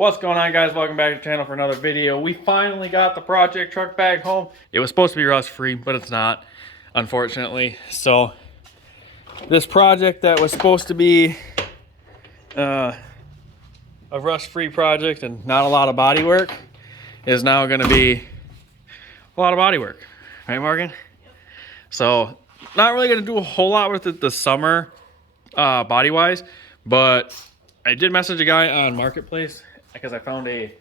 What's going on, guys? Welcome back to the channel for another video. We finally got the project truck back home. It was supposed to be rust free, but it's not, unfortunately. So this project that was supposed to be a rust free project and not a lot of body work is now going to be a lot of body work, right, Morgan? Yep. So not really going to do a whole lot with it this summer, body wise, but I did message a guy on Marketplace because I found a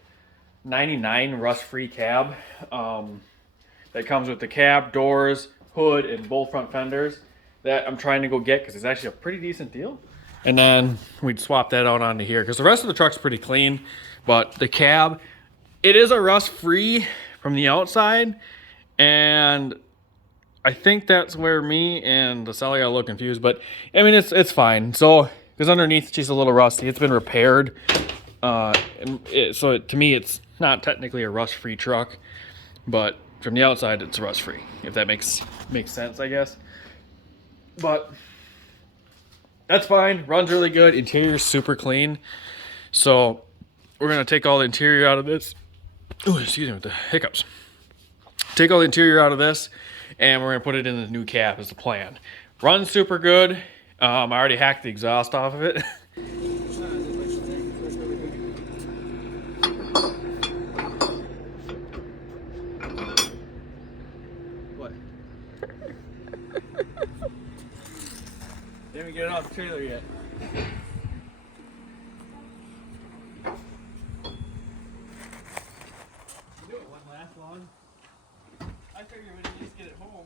99 rust-free cab that comes with the cab, doors, hood, and both front fenders that I'm trying to go get because it's actually a pretty decent deal. And then we'd swap that out onto here because the rest of the truck's pretty clean, but the cab, it is a rust-free from the outside, and I think that's where me and the seller got a little confused, but I mean, it's fine. So, because underneath it's just a little rusty, it's been repaired. So to me, it's not technically a rust-free truck, but from the outside, it's rust-free, if that makes sense, I guess. But that's fine. Runs really good. Interior's super clean. So we're gonna take all the interior out of this. Oh, excuse me with the hiccups. Take all the interior out of this, and we're gonna put it in the new cab is the plan. Runs super good. I already hacked the exhaust off of it. What? Didn't even get it off the trailer yet. You knew it wouldn't last long. I figured we'd at least get it home.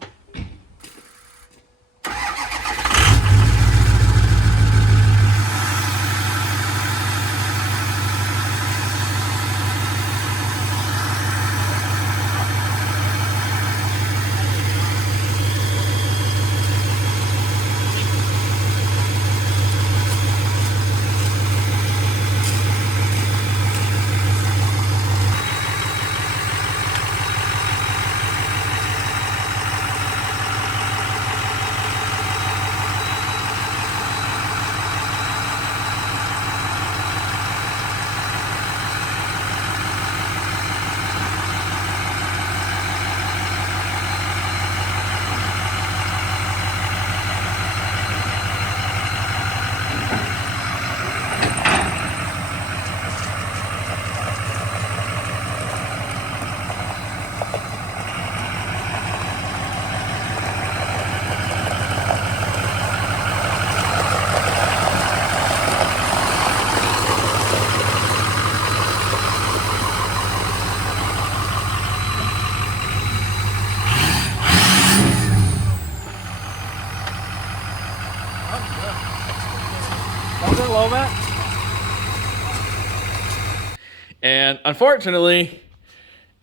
And unfortunately,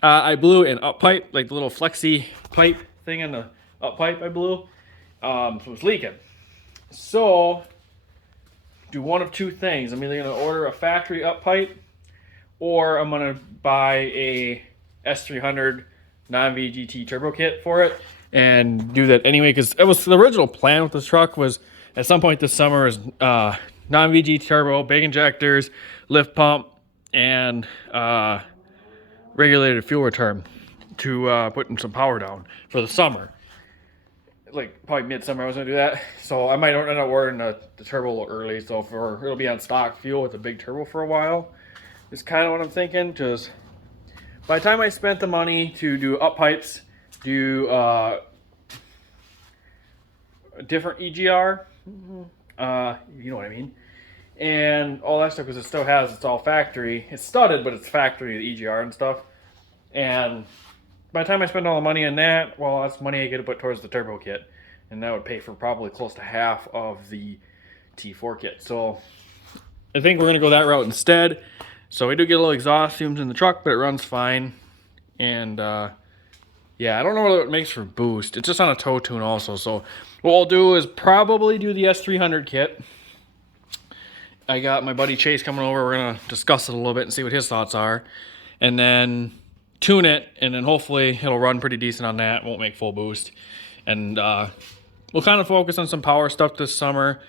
I blew an up pipe, like the little flexi pipe thing in the up pipe I blew, so it's leaking. So, do one of two things. I'm either gonna order a factory up pipe, or I'm gonna buy a S300 non-VGT turbo kit for it and do that anyway, because it was the original plan with this truck was at some point this summer is non-VGT turbo, big injectors, lift pump, and regulated fuel return to putting some power down for the summer. Like probably midsummer I was gonna do that. So I might end up ordering the turbo a little early, so it'll be on stock fuel with a big turbo for a while. Is kind of what I'm thinking, because by the time I spent the money to do up pipes, do a different EGR, you know what I mean, and all that stuff, because it still has, it's all factory. It's studded, but it's factory, the EGR and stuff. And by the time I spend all the money on that, well, that's money I get to put towards the turbo kit. And that would pay for probably close to half of the T4 kit. So I think we're going to go that route instead. So we do get a little exhaust fumes in the truck, but it runs fine. And yeah, I don't know what it makes for boost. It's just on a tow tune also. So what we'll do is probably do the S300 kit. I got my buddy Chase coming over. We're going to discuss it a little bit and see what his thoughts are. And then tune it, and then hopefully it'll run pretty decent on that. Won't make full boost. And we'll kind of focus on some power stuff this summer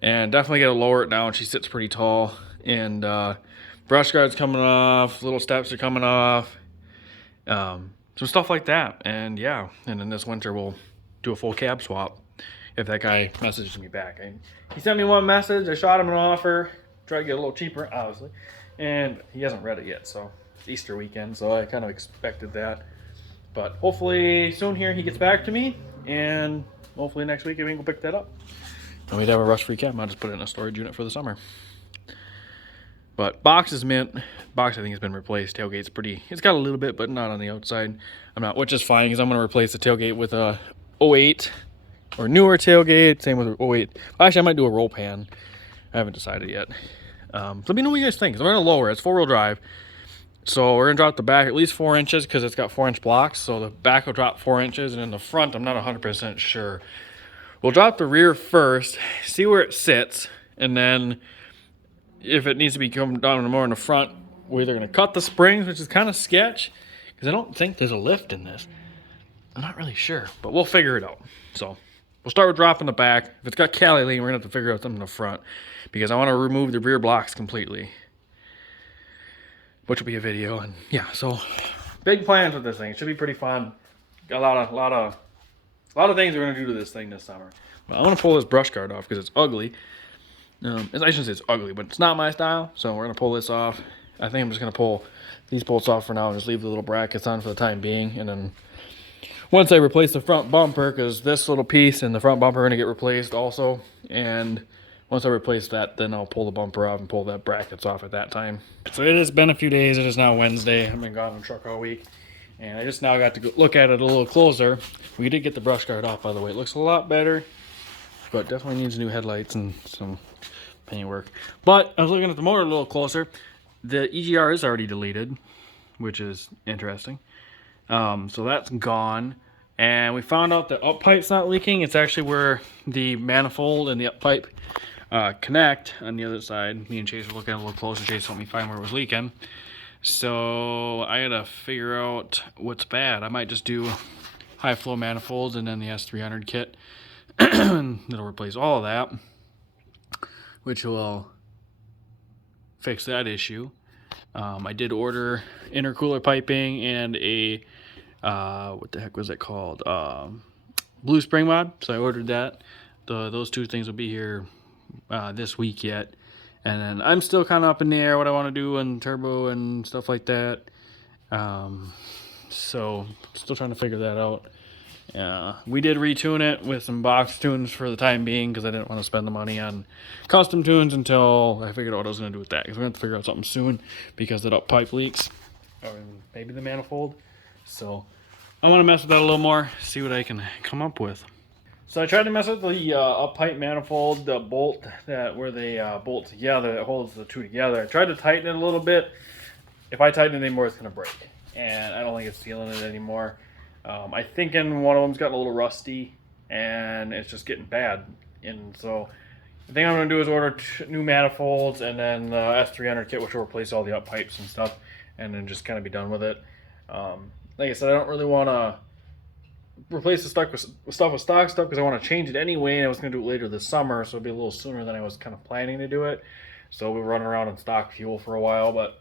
and definitely get to lower it down. She sits pretty tall. And brush guards coming off, little steps are coming off, some stuff like that. And yeah, and then this winter we'll do a full cab swap if that guy messages me back. And he sent me one message. I shot him an offer, try to get a little cheaper, obviously, and he hasn't read it yet. So it's Easter weekend, so I kind of expected that. But hopefully soon here he gets back to me, and hopefully next week we can go pick that up. And we'd have a rust-free cab. I'll just put it in a storage unit for the summer. But box is mint. Box I think has been replaced. Tailgate's pretty. It's got a little bit, but not on the outside. I'm not, which is fine because I'm gonna replace the tailgate with a 08 or newer tailgate. Same with 08. Actually, I might do a roll pan. I haven't decided yet. So let me know what you guys think. Cause we're gonna lower it. It's 4-wheel drive. So we're gonna drop the back at least 4 inches because it's got 4-inch blocks. So the back will drop 4 inches, and in the front, I'm not 100% sure. We'll drop the rear first, see where it sits, and then if it needs to be coming down more in the front, we're either gonna cut the springs, which is kind of sketch, because I don't think there's a lift in this. I'm not really sure, but we'll figure it out. So we'll start with dropping the back. If it's got Cali lean, we're gonna have to figure out something in the front, because I want to remove the rear blocks completely, which will be a video. And yeah, so big plans with this thing. It should be pretty fun. Got a lot of things we're gonna do to this thing this summer. But I'm gonna pull this brush guard off because it's ugly. I shouldn't say it's ugly, but it's not my style. So we're gonna pull this off. I think I'm just gonna pull these bolts off for now and just leave the little brackets on for the time being. And then once I replace the front bumper, because this little piece and the front bumper are gonna get replaced also. And once I replace that, then I'll pull the bumper off and pull that brackets off at that time. So it has been a few days. It is now Wednesday. I've been gone on the truck all week. And I just now got to go look at it a little closer. We did get the brush guard off, by the way. It looks a lot better, but definitely needs new headlights and some paint work. But I was looking at the motor a little closer. The EGR is already deleted, which is interesting. So that's gone. And we found out the up pipe's not leaking. It's actually where the manifold and the up pipe connect on the other side. Me and Chase were looking a little closer. Chase helped me find where it was leaking. So I gotta figure out what's bad. I might just do high flow manifolds and then the S300 kit. It'll replace all of that, which will fix that issue. I did order intercooler piping and a what the heck was it called? Blue spring mod. So I ordered that. Those two things will be here this week yet. And then I'm still kind of up in the air what I want to do and turbo and stuff like that. So still trying to figure that out. We did retune it with some box tunes for the time being because I didn't want to spend the money on custom tunes until I figured out what I was going to do with that. Because we're going to have to figure out something soon because the up pipe leaks, or maybe the manifold. So I want to mess with that a little more, see what I can come up with. So I tried to mess with the up pipe manifold, the bolt where they bolt together, that holds the two together. I tried to tighten it a little bit. If I tighten it anymore, it's going to break. And I don't think it's sealing it anymore. I think one of them's gotten a little rusty, and it's just getting bad. And so the thing I'm going to do is order new manifolds, and then the S300 kit, which will replace all the up pipes and stuff, and then just kind of be done with it. Like I said, I don't really want to replace the stuff with stock stuff because I want to change it anyway, and I was going to do it later this summer, so it'll be a little sooner than I was kind of planning to do it. So we'll run around on stock fuel for a while, but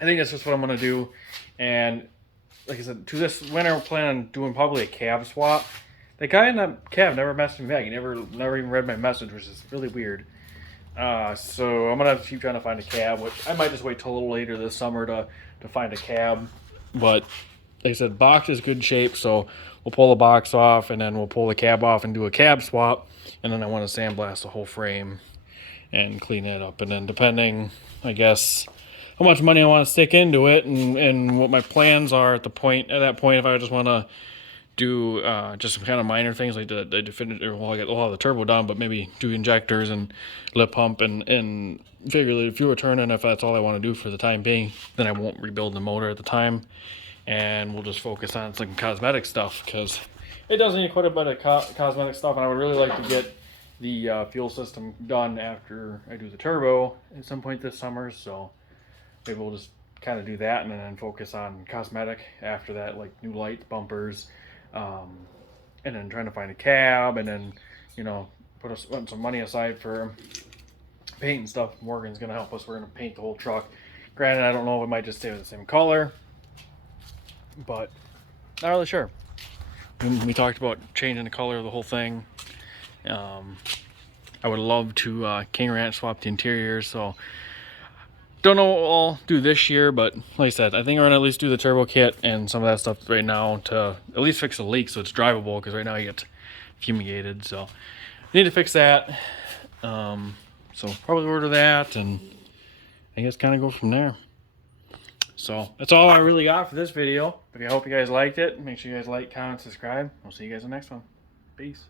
I think that's just what I'm going to do. And like I said, to this winter, we're planning on doing probably a cab swap. The guy in the cab never messaged me back. He never even read my message, which is really weird. So I'm gonna keep trying to find a cab, which I might just wait till a little later this summer to find a cab. But like I said, box is good shape, so we'll pull the box off, and then we'll pull the cab off and do a cab swap. And then I want to sandblast the whole frame and clean it up. And then depending, I guess, how much money I want to stick into it and what my plans are at that point, if I just want to do just some kind of minor things like the definitive, well, I get a lot of the turbo done, but maybe do injectors and lip pump and figure the fuel return. And if that's all I want to do for the time being, then I won't rebuild the motor at the time, and we'll just focus on some cosmetic stuff because it does need quite a bit of cosmetic stuff, and I would really like to get the fuel system done after I do the turbo at some point this summer. So maybe we'll just kind of do that and then focus on cosmetic after that, like new lights, bumpers, and then trying to find a cab, and then, you know, put some money aside for paint and stuff, Morgan's gonna help us. We're gonna paint the whole truck. Granted, I don't know if it might just stay with the same color, but not really sure. We talked about changing the color of the whole thing. I would love to King Ranch swap the interior, so don't know what we'll do this year, but like I said, I think we're gonna at least do the turbo kit and some of that stuff right now to at least fix the leak so it's drivable, because right now you get fumigated, so need to fix that. So probably order that and I guess kind of go from there. So that's all I really got for this video, but I hope you guys liked it. Make sure you guys like, comment, subscribe. We'll see you guys in the next one. Peace.